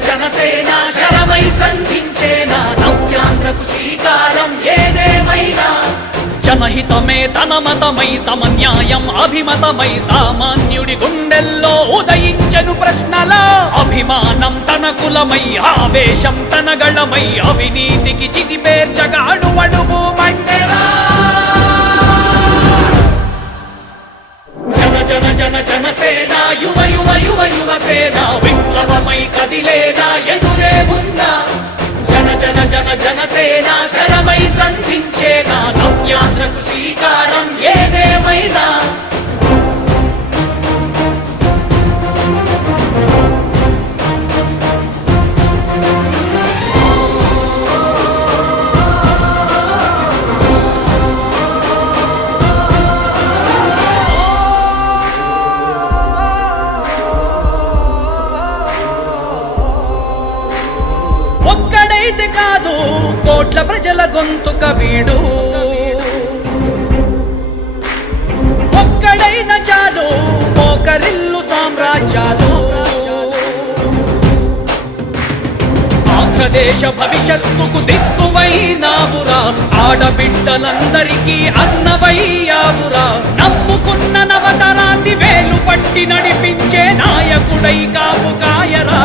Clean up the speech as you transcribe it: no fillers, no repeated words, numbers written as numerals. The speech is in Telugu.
జనసేన శరమై సంధించేనా నవ్యాంధ్రకు శ్రీకారం ఏదేమైనా జనహితమే తన మతమై సమన్యాయం అభిమతమై సామాన్యుడి గుండెల్లో ఉదయించెను ప్రశ్నల అభిమానం తన కులమై ఆవేశం తన గళమై అవినీతికి చితిపేర్చగా అడువడుగు మండెరా జనసేన యువ యువ యువ యువసేన విప్లవమై కదిలేనా ఎదురే ఉందా జనసేన శరమై సంధించేనా నవ్యాంధ్రకు శ్రీకారం ఏదేమైనా ఒక్కడైతే కాదు కోట్ల ప్రజల గొంతుక వీడు ఒక్కడైన చాలు మోకరిల్లు సామ్రాజ్యాలు ఆంధ్రదేశ భవిష్యత్తుకు దిక్కువైనావురా ఆడబిడ్డలందరికీ అన్నవయ్యావురా నమ్ముకున్న నవతరాన్ని వేలు పట్టి నడిపించే నాయకుడై కాపు కాయరా